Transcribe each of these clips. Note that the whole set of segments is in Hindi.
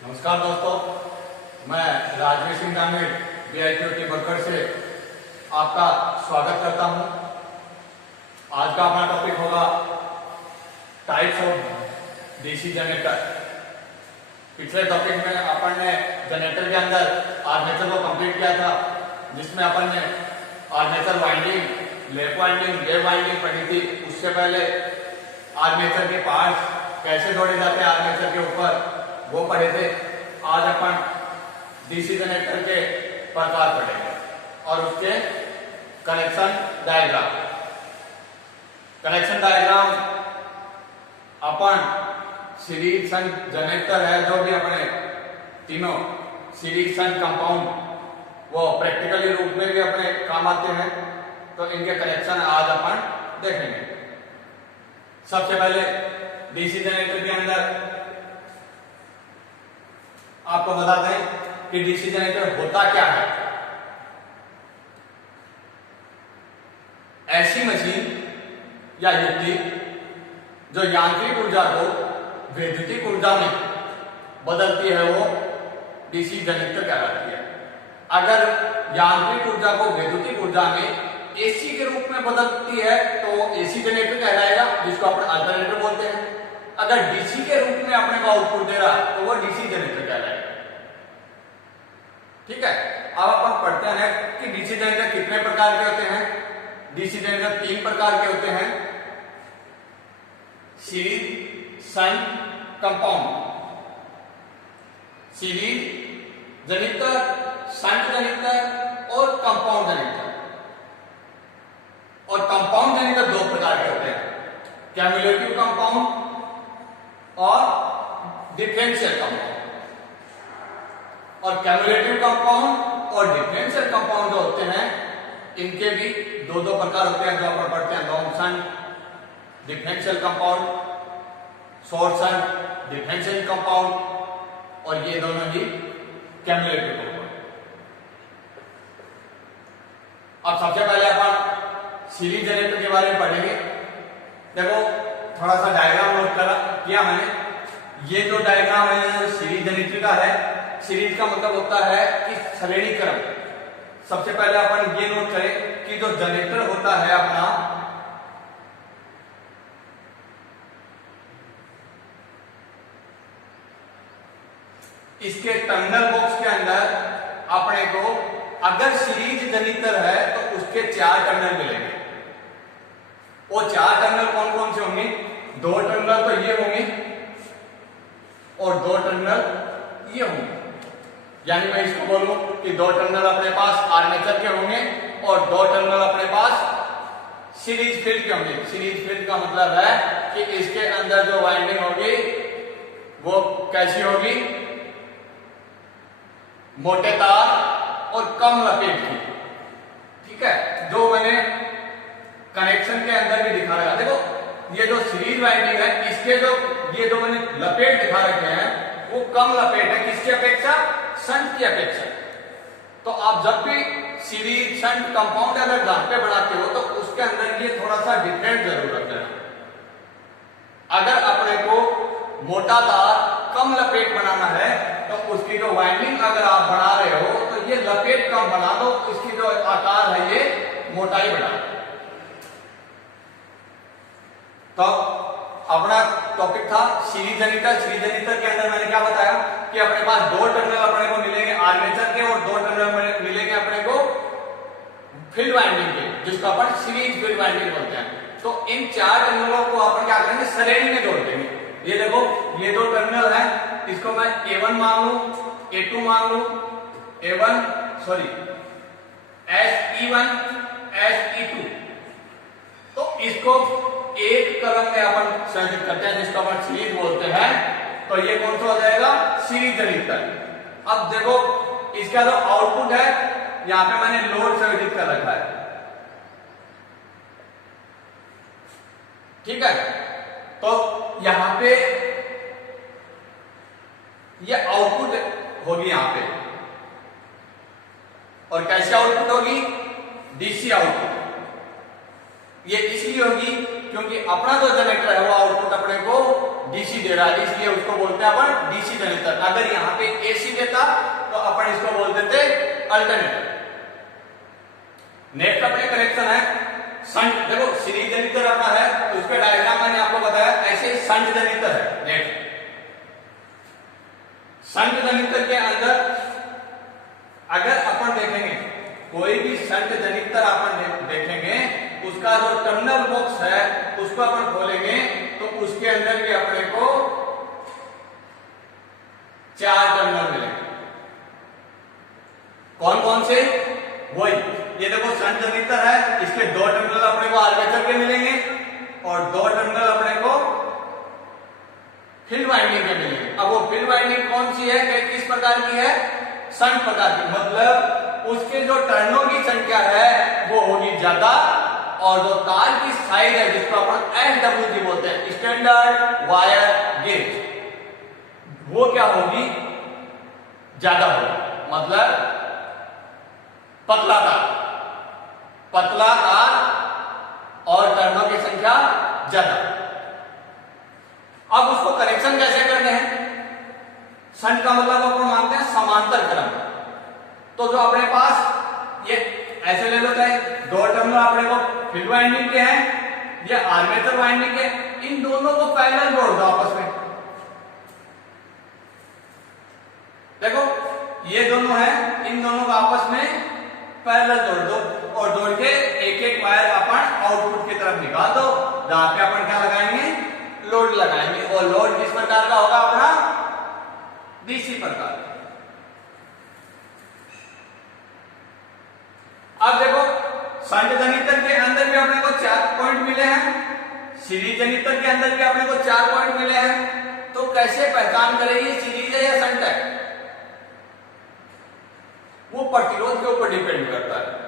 नमस्कार दोस्तों, मैं राजवीर सिंह दांगड़ BIQT बरगढ़ से आपका स्वागत करता हूं। आज का अपना टॉपिक होगा टाइप्स ऑफ डीसी जनरेटर। पिछले टॉपिक में अपन ने जनरेटर के अंदर आर्मेचर को कंप्लीट किया था, जिसमें अपन ने armature winding, lap winding, wave winding पढ़ी थी। उससे पहले आर्मेचर के पार्ट्स कैसे जोड़े जाते हैं आर्मेचर के ऊपर वो पढ़े थे। आज अपन डीसी जनरेटर के प्रकार पढ़ेंगे और उसके कनेक्शन डायग्राम। कनेक्शन डायग्राम अपन सीरीज शंट जनरेटर है, जो भी अपने तीनों सीरीज शंट कंपाउंड वो प्रैक्टिकली रूप में भी अपने काम आते हैं, तो इनके कनेक्शन आज अपन देखेंगे। सबसे पहले डीसी जनरेटर के अंदर आपको बता दें कि डीसी जनरेटर होता क्या है। ऐसी मशीन या युक्ति जो यांत्रिक ऊर्जा को वैद्युतिक ऊर्जा में बदलती है वो डीसी जनरेटर कहलाती है। अगर यांत्रिक ऊर्जा को वैद्युतिक ऊर्जा में एसी के रूप में बदलती है तो एसी जनरेटर कहलाएगा, जिसको अपन अल्टरनेटर बोलते हैं। अगर डीसी के रूप में अपने को आउटपुट दे रहा तो वो डीसी जनरेटर कहलाएगा। ठीक है, अब अपन पढ़ते हैं कि डीसी जनरेटर कितने प्रकार के होते हैं। डीसी जनरेटर 3 प्रकार के होते हैं: series, shunt, compound. Series generator, shunt generator और कंपाउंड जनरेटर। और कंपाउंड जनरेटर 2 प्रकार के होते हैं: क्यूमुलेटिव कंपाउंड और डिफरेंशियल कंपाउंड। और क्यूमुलेटिव कंपाउंड और डिफरेंशियल कंपाउंड जो होते हैं, इनके भी 2 प्रकार होते हैं जो अपन पढ़ते हैं: long shunt differential compound, short shunt differential compound, और ये दोनों ही क्यूमुलेटिव कंपाउंड। अब सबसे पहले अपन सीरीज जनरेटर के बारे में पढ़ेंगे। देखो, थोड़ा सा डायग्राम नोट किया मैंने। ये जो डायग्राम है सीरीज जनरेटर का है। सीरीज का मतलब होता है कि श्रेणी क्रम। सबसे पहले अपन ये नोट करें कि जो जनरेटर होता है अपना, इसके टर्मिनल बॉक्स के अंदर अपने को अगर सीरीज जनरेटर है तो उसके 4 टर्मिनल मिलेंगे। वो 4 टर्मिनल कौन कौन से होंगे? 2 टर्मिनल तो ये होंगे और 2 टर्मिनल ये होंगे। यानी मैं इसको बोलूं कि 2 टर्मिनल अपने पास आर्मेचर के होंगे और 2 टर्मिनल अपने पास सीरीज फील्ड के होंगे। सीरीज फील्ड का मतलब है कि इसके अंदर जो वाइंडिंग होगी वो कैसी होगी? मोटे तार और कम लपेट की। ठीक है, जो मैंने कनेक्शन के अंदर भी दिखा रखा। देखो, ये जो सीरीज वाइंडिंग है, इसके जो ये जो मैंने लपेट दिखा रखे हैं वो कम लपेट है। किसकी अपेक्षा? शंट की अपेक्षा। तो आप जब भी सीरीज, शंट, कंपाउंड अगर घर पे बनाते हो तो उसके अंदर ये थोड़ा सा डिफरेंट जरूर रखना है। अगर अपने को मोटा तार कम लपेट बनाना है तो उसकी जो वाइंडिंग अगर आप बना रहे हो तो ये लपेट कम बना दो, इसकी जो आकार है ये मोटाई बढ़ा दो। तो अपना टॉपिक था सीरीज जनरेटर। सीरीज जनरेटर के अंदर मैंने क्या बताया कि अपने पास 2 टर्मिनल अपने को मिलेंगे आर्मेचर के और 2 टर्मिनल मिलेंगे अपने को फील्ड वाइंडिंग के, जिसको अपन सीरीज फील्ड वाइंडिंग बोलते हैं। तो इन 4 टर्मिनलों को अपन क्या करेंगे? श्रेणी में जोड़ देंगे। ये देखो, ये 2 टर्मिनल है, इसको मैं A1 मान लू, A2 मान लू, SE1, SE2। तो इसको एक कलम में अपन संयोजित करते हैं, जिसको अपन सीरीज बोलते हैं। तो ये कौन सा हो जाएगा? Series generator. अब देखो, इसका जो आउटपुट है यहां पे मैंने लोड संयोजित कर रखा है। ठीक है, तो यहां पे ये आउटपुट होगी यहां पे। और कैसे आउटपुट होगी? DC output. ये इसलिए होगी क्योंकि अपना जो जनरेटर है वो आउटपुट अपने को डीसी दे रहा है, इसलिए उसको बोलते हैं अपन डीसी जनरेटर। अगर यहाँ पे एसी देता तो अपन इसको बोल देते अल्टरनेटर। नेक्स्ट अपने कनेक्शन है शंट। देखो सीरीज जनरेटर अपना है, उसका डायग्राम मैंने आपको बताया, ऐसे ही शंट जनरेटर है। नेक्स्ट शंट जनरेटर के अंदर अगर अपन देखेंगे कोई भी शंट जनरेटर अपन देखेंगे, उसका जो टर्मिनल बॉक्स है उसको अपन खोलेंगे तो उसके अंदर भी अपने को 4 टर्मिनल मिलेंगे। कौन कौन से? वही ये देखो शंट जनरेटर है, इसके 2 टर्मिनल अपने को आर्मेचर के मिलेंगे और 2 टर्मिनल अपने को फील्ड वाइंडिंग के मिलेंगे। अब वो फील्ड वाइंडिंग कौन सी है, किस प्रकार की है? शंट प्रकार की, मतलब उसके जो टर्नों की संख्या है वो होगी ज्यादा और जो तार की साइज है जिसको अपन SWG बोलते हैं, स्टैंडर्ड वायर गेज, वो क्या होगी? ज्यादा होगी। मतलब पतला तार और टर्नों की संख्या ज्यादा। अब उसको कनेक्शन कैसे करने हैं? शंट का मतलब अपन मानते हैं समांतर क्रम। तो जो अपने पास ये ऐसे ले लो, चाहे 2 टर्मिनल अपने को फील्ड वाइंडिंग के हैं, ये आर्मेचर वाइंडिंग के, इन दोनों को पैरेलल जोड़ दो आपस में। देखो ये दोनों हैं, इन दोनों को आपस में पैरेलल जोड़ दो और जोड़ के एक एक वायर अपन आउटपुट की तरफ निकाल दो, जहां पे अपन क्या लगाएंगे? लोड लगाएंगे। और लोड किस प्रकार का होगा अपना? डीसी प्रकार। अब देखो शंट जनरेटर के अंदर भी अपने को 4 पॉइंट मिले हैं, सीरीज जनरेटर के अंदर भी अपने को 4 पॉइंट मिले हैं। तो कैसे पहचान करें ये सीरीज है या शंट है? वो प्रतिरोध के ऊपर डिपेंड करता है।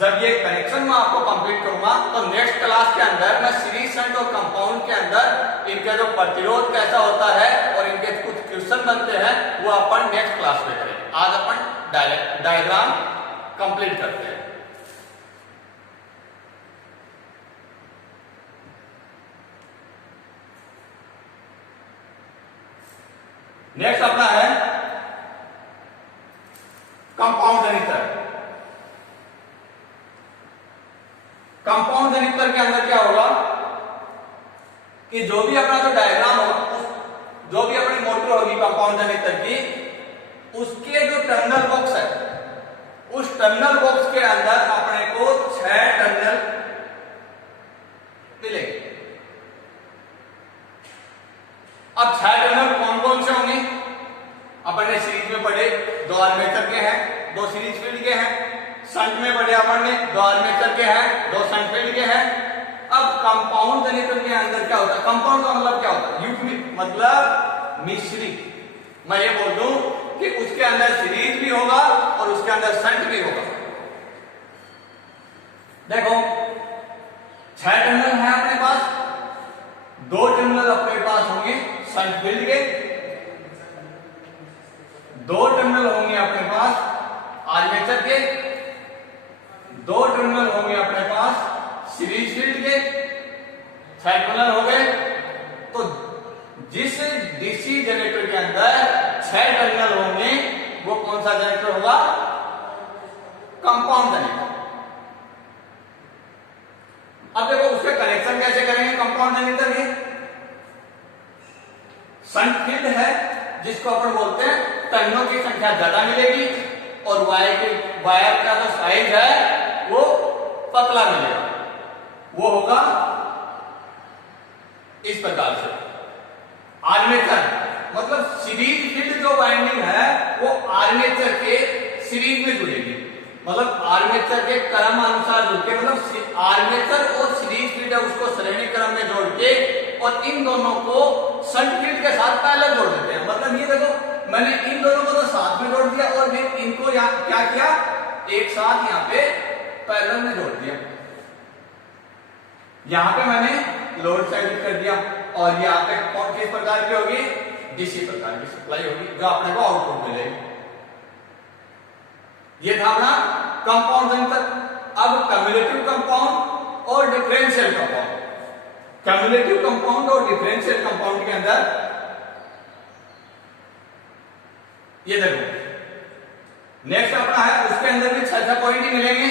जब ये कनेक्शन मैं आपको कंप्लीट करूंगा तो नेक्स्ट क्लास के अंदर मैं सीरीज शंट और कंपाउंड के अंदर इनका जो प्रतिरोध कैसा होता है और इनके कुछ क्वेश्चन बनते हैं वो अपन नेक्स्ट क्लास में करेंगे। आज अपन डायग्राम कंप्लीट करते हैं। नेक्स्ट अपना है कंपाउंड जनरेटर। कंपाउंड जनरेटर के अंदर क्या होगा कि जो भी अपना जो डायग्राम होगा, जो भी अपनी मोटर होगी कंपाउंड जनरेटर की, उसके जो टर्मिनल बॉक्स है उस टर्मिनल बॉक्स के अंदर अपने को 6 टर्मिनल मिलेंगे। अब 6 टर्मिनल कौन कौन से होंगे? अपन ने सीरीज में पढ़े 2 आर्मेचर के हैं, 2 सीरीज फील्ड के हैं। शंट में पढ़े अपन ने 2 आर्मेचर के हैं, 2 शंट फील्ड के हैं। अब कंपाउंड जनरेटर के अंदर क्या होता है? कंपाउंड का मतलब क्या होता है? युग्मित, मतलब मिश्रित। मैं ये बोल दूं कि उसके अंदर सीरीज भी होगा और उसके अंदर शंट भी होगा। देखो 6 टर्मिनल है अपने पास, 2 टर्मिनल अपने पास होंगे शंट फील्ड के, 2 टर्मिनल होंगे अपने पास आर्मेचर के, 2 टर्मिनल होंगे अपने पास सीरीज फील्ड के। 6 टर्मिनल हो गए। तो जिस डीसी जनरेटर के अंदर 6 टर्मिनल होंगे वो कौन सा जनरेटर होगा? Compound generator. अब देखो उसके कनेक्शन कैसे करेंगे कंपाउंड जनरेटर के? शंट फील्ड है जिसको अपन बोलते हैं टर्नों की संख्या ज्यादा मिलेगी और वायर का जो साइज है वो पतला मिलेगा। वो होगा इस प्रकार से। आर्मेचर मतलब सीरीज फील्ड जो वाइंडिंग है वो आर्मेचर के सीरीज में जुड़ेगी, मतलब आर्मेचर के क्रम अनुसार जुड़ के, मतलब आर्मेचर और सीरीज फील्ड है उसको श्रेणी क्रम में जोड़ के और इन दोनों को शंट फील्ड के साथ पैरेलल जोड़ देते हैं। मतलब ये देखो मैंने इन दोनों को तो साथ में जोड़ दिया और मैं इनको यहाँ क्या किया? एक साथ यहाँ पे पैरेलल में जोड़ दिया। यहाँ पे मैंने लोड साइड कर दिया और यहाँ पे किस प्रकार की होगी? डीसी प्रकार की सप्लाई होगी जो अपने को आउटपुट मिलेगी। ये था अपना कंपाउंड जनरेटर। अब कम्युलेटिव कंपाउंड और डिफरेंशियल कंपाउंड। क्यूमुलेटिव कंपाउंड और डिफरेंशियल कंपाउंड के अंदर ये देखो नेक्स्ट अपना है, उसके अंदर भी 6 पॉइंट ही मिलेंगे।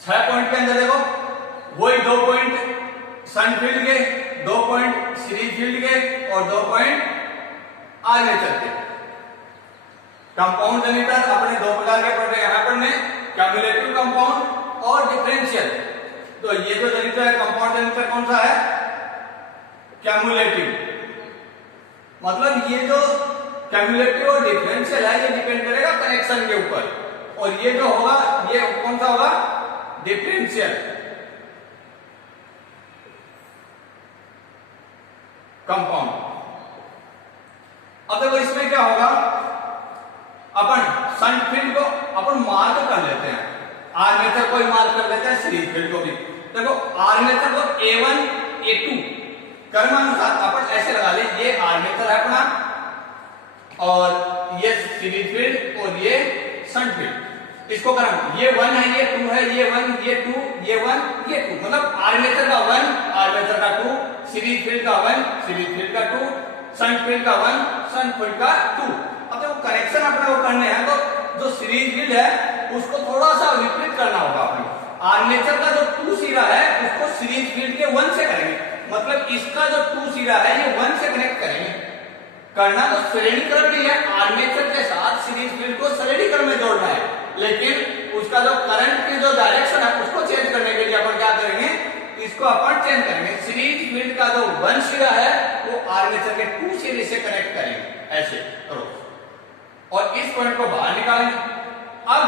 6 पॉइंट के अंदर देखो वही 2 पॉइंट सन फील्ड के, 2 पॉइंट सीरीज फील्ड के और 2 पॉइंट आर्मेचर के। कंपाउंड जनरेटर अपने 2 प्रकार के पढ़ रहे हैं यहां पढ़ने, क्यूमुलेटिव कंपाउंड और डिफरेंशियल। तो ये जो जनरेटर है कंपाउंड जनरेटर कौन सा है? क्यूमुलेटिव। मतलब ये जो क्यूमुलेटिव और डिफरेंशियल है ये डिपेंड करेगा कनेक्शन के ऊपर, और ये जो होगा ये कौन सा होगा? Differential compound. अब देखो इसमें क्या होगा, अपन सन फील्ड को अपन मार्क कर लेते हैं, आर्मेचर को ही मार्क कर लेते हैं, सीरीज फील्ड को भी। देखो आर्मेचर को A1 A2 क्रमानुसार अपन ऐसे लगा ले, ये आर्मेचर है अपना और ये सीरीज फील्ड और ये सन फील्ड। इसको क्रम ये 1 है, ये 2 है, ये 1 ये 2 ये 1 ये 2, मतलब आर्मेचर का 1 आर्मेचर का 2, सीरीज फील्ड का 1 सीरीज फील्ड का 2, सन फील्ड का 1 सन फील्ड का 2। अब देखो कनेक्शन अपने को करने हैं तो जो सीरीज फील्ड है उसको थोड़ा सा विपरीत करना होगा अपने। आर्मेचर का जो 2 सिरा है उसको सीरीज फील्ड के 1 से करेंगे, मतलब इसका जो 2 सिरा है ये 1 से कनेक्ट करेंगे। करना तो श्रेणी क्रम में है, आर्मेचर के साथ सीरीज फील्ड को श्रेणी क्रम में जोड़ना है, लेकिन उसका जो करंट की जो डायरेक्शन है उसको चेंज करने के लिए अपन क्या करेंगे, इसको अपन चेंज करेंगे। सीरीज फील्ड का जो 1 सिरा है वो आर्मेचर के 2 सिरे से कनेक्ट करेंगे, ऐसे करो और इस पॉइंट को बाहर निकालेंगे। अब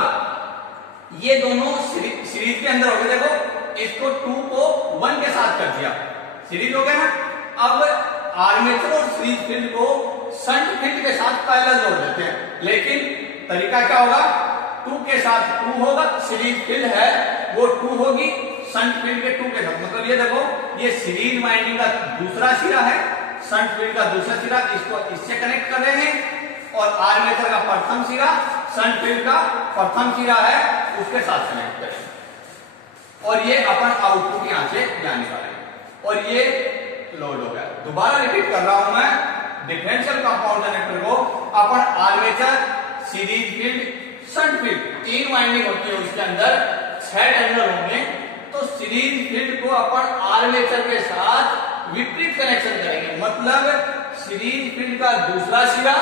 ये दोनों सीरीज के अंदर हो गए, देखो इसको 2 को 1 के साथ कर दिया, सीरीज हो गया ना। अब आर्मेचर और सीरीज फील्ड को शंट फील्ड के साथ पैरेलल जोड़ देते हैं, लेकिन तरीका क्या होगा, 2 के साथ 2 होगा, सीरीज फील्ड है वो 2 होगी, शंट फील्ड के 2 के साथ, मतलब ये देखो ये सीरीज वाइंडिंग का दूसरा सिरा है, शंट फील्ड का दूसरा सिरा, इसको इससे कनेक्ट कर रहे हैं, और आर्मेचर का प्रथम सिरा शंट फील्ड का प्रथम सिरा है उसके साथ कनेक्ट करेंगे, और ये अपन आउटपुट यहां से यहां निकालेंगे, और ये लोड हो गया। दोबारा रिपीट कर रहा हूं मैं, डिफरेंशियल कंपाउंड जनरेटर को अपन armature series field shunt field 3 winding होती है, उसके अंदर 6 टर्मिनल होंगे, तो सीरीज फील्ड को अपन आर्मेचर के साथ विपरीत कनेक्शन करेंगे, मतलब सीरीज फील्ड का दूसरा सिरा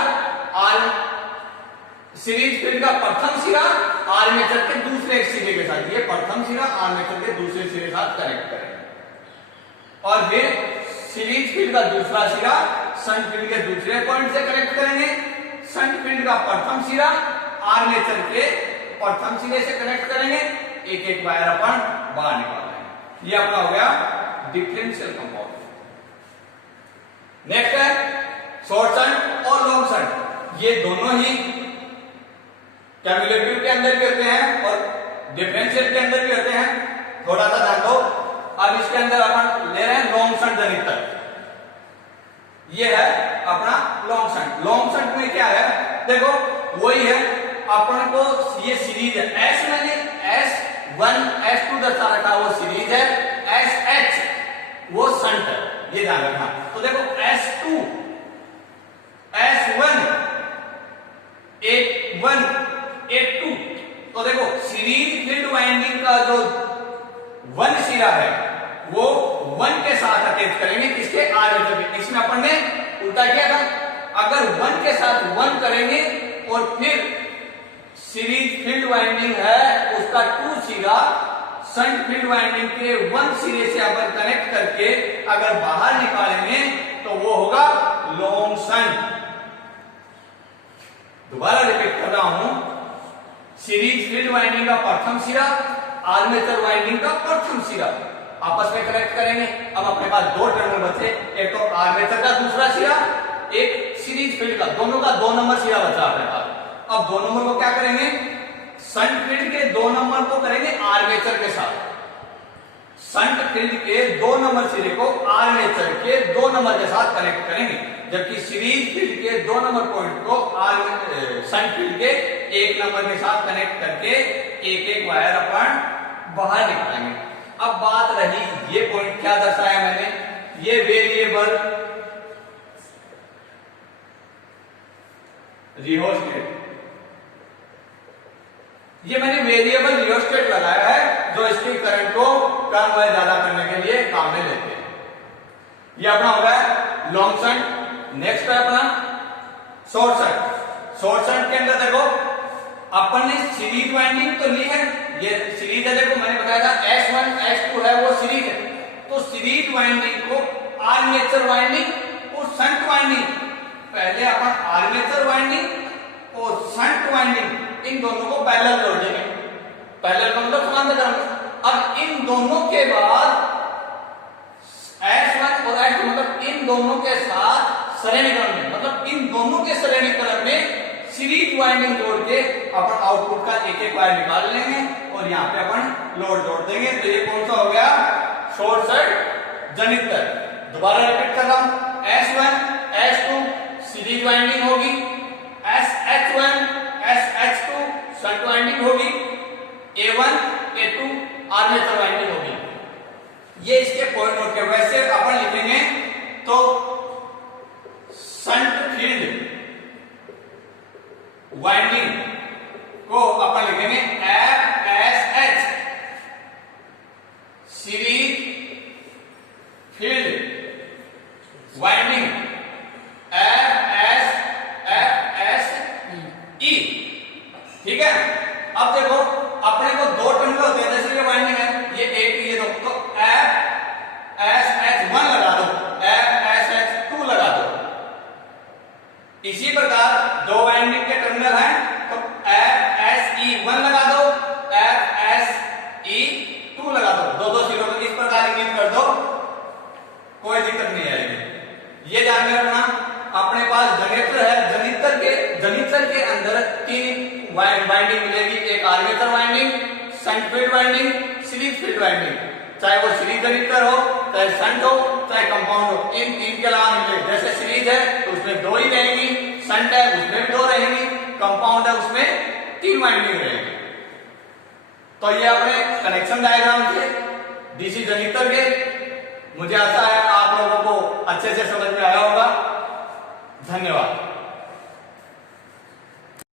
सीरीज फील्ड का प्रथम सिरा आर्मेचर के दूसरे सिरे के साथ, ये प्रथम सिरा आर्मेचर के दूसरे सिरे के साथ कनेक्ट करेंगे, और फिर सीरीज फील्ड का दूसरा सिरा शंट फील्ड के दूसरे पॉइंट से कनेक्ट करेंगे, शंट फील्ड का प्रथम सिरा आर्मेचर के प्रथम सिरे से कनेक्ट करेंगे, एक एक वायर अपन बाहर निकालेंगे। ये अपना हो गया डिफरेंशियल कंपाउंड। नेक्स्ट है शॉर्ट शंट और लॉन्ग शंट, ये दोनों ही क्यूमुलेटिव के अंदर भी होते हैं और डिफरेंशियल के अंदर भी होते हैं, थोड़ा सा ध्यान दो। अब इसके अंदर अपन ले रहे हैं लॉन्ग शंट जनरेटर, ये है अपना लॉन्ग शंट। लॉन्ग शंट में क्या है, देखो वही है अपन को, ये सीरीज है, एस मैंने S1 S2 दर्शा रखा, वो सीरीज है, SH वो शंट है, ये ध्यान रखना। तो देखो S2 S1 A1 A2, तो देखो सीरीज फील्ड वाइंडिंग का जो 1 सिरा है वो 1 के साथ अटैच करेंगे, किसके, आर्मेचर के। इसमें अपन ने उल्टा किया था, अगर 1 के साथ 1 करेंगे और फिर सीरीज फील्ड वाइंडिंग है उसका 2 सिरा शंट फील्ड वाइंडिंग के 1 सिरे से अपन कनेक्ट करके अगर बाहर निकालेंगे तो वो होगा लॉन्ग शंट। दोबारा रिपीट कर रहा हूं, सीरीज फील्ड वाइंडिंग का प्रथम सिरा आर्मेचर वाइंडिंग का प्रथम सिरा आपस में कनेक्ट करेंगे। अब अपने पास 2 टर्मिनल बचे, एक तो आर्मेचर का दूसरा सिरा, एक सीरीज फील्ड का, दोनों का 2 नंबर सिरा बचा अपने पास। अब 2 नंबर को क्या करेंगे, शंट फील्ड के 2 नंबर को करेंगे आर्मेचर के साथ, शंट फील्ड के 2 नंबर सिरे को आर्मेचर के 2 नंबर के साथ कनेक्ट करेंगे, जबकि सीरीज फील्ड के 2 नंबर पॉइंट को शंट फील्ड के 1 नंबर के साथ कनेक्ट करके एक एक वायर अपन बाहर निकालेंगे। अब बात रही ये पॉइंट क्या दर्शाया मैंने, ये वेरिएबल रियोस्टेट, ये मैंने वेरिएबल रियोस्टेट लगाया है जो इसकी करंट को कम व ज्यादा करने के लिए काम में लेते हैं। ये अपना हो गया लॉन्ग शंट। नेक्स्ट है अपना शॉर्ट शंट। शॉर्ट शंट के अंदर देखो अपन ने सीरीज वाइंडिंग तो ली है, ये सीरीज है, देखो मैंने बताया था S1 S2 है वो सीरीज है, तो सीरीज वाइंडिंग को आर्मेचर वाइंडिंग और शंट वाइंडिंग, पहले अपन आर्मेचर वाइंडिंग और शंट वाइंडिंग इन दोनों को पैरेलल जोड़ देंगे। पैरेलल का मतलब समांतर क्रम में। अब इन दोनों के बाद S1 और S2 मतलब इन दोनों के साथ श्रेणी क्रम में, मतलब इन दोनों के श्रेणी क्रम में सीरीज वाइंडिंग जोड़ के अपन आउटपुट का एक एक वायर निकाल लेंगे और यहाँ पे अपन लोड जोड़ देंगे। तो ये कौन सा हो गया, शॉर्ट सर्किट जनित्र। दोबारा रिपीट कर रहा हूं, S1 S2 सीरीज वाइंडिंग होगी, SH1 SH2 शंट वाइंडिंग होगी, A1 A2 आर्मेचर वाइंडिंग होगी। ये इसके पॉइंट नोट के। वैसे अपन लिखेंगे तो शंट फील्ड वाइंडिंग को अपन लिखेंगे FSH, series field winding FSE। ठीक है, अब देखो अपने को दो टर्मिनल होते हैं, जैसे ये वाइंडिंग है, ये एक ये दो, तो FSH1 लगा दो, FSH2 लगा दो। इसी प्रकार दो वाइंडिंग के टर्मिनल हैं तो FSE1 लगा दो, FSE2 लगा दो, दो दो जीरो इस प्रकार इंगित कर दो, कोई दिक्कत नहीं आएगी। ये ध्यान में रखना, अपने पास जनित्र है, जनित्र के अंदर तीन वाइंडिंग मिलेगी, एक armature winding, shunt field winding, series field winding, चाहे वो सीरीज जनित्र हो, चाहे शंट हो, चाहे कंपाउंड हो, इन तीन के अलावा नहीं मिलेगी। जैसे सीरीज है तो उसमें दो ही रहेंगी, शंट है उसमें भी दो रहेंगी, कंपाउंड है उसमें तीन वाइंडिंग रहेंगी। तो ये अपने कनेक्शन डायग्राम थे डीसी जनित्र के। मुझे आशा है आप लोगों को अच्छे से समझ में आया होगा। धन्यवाद।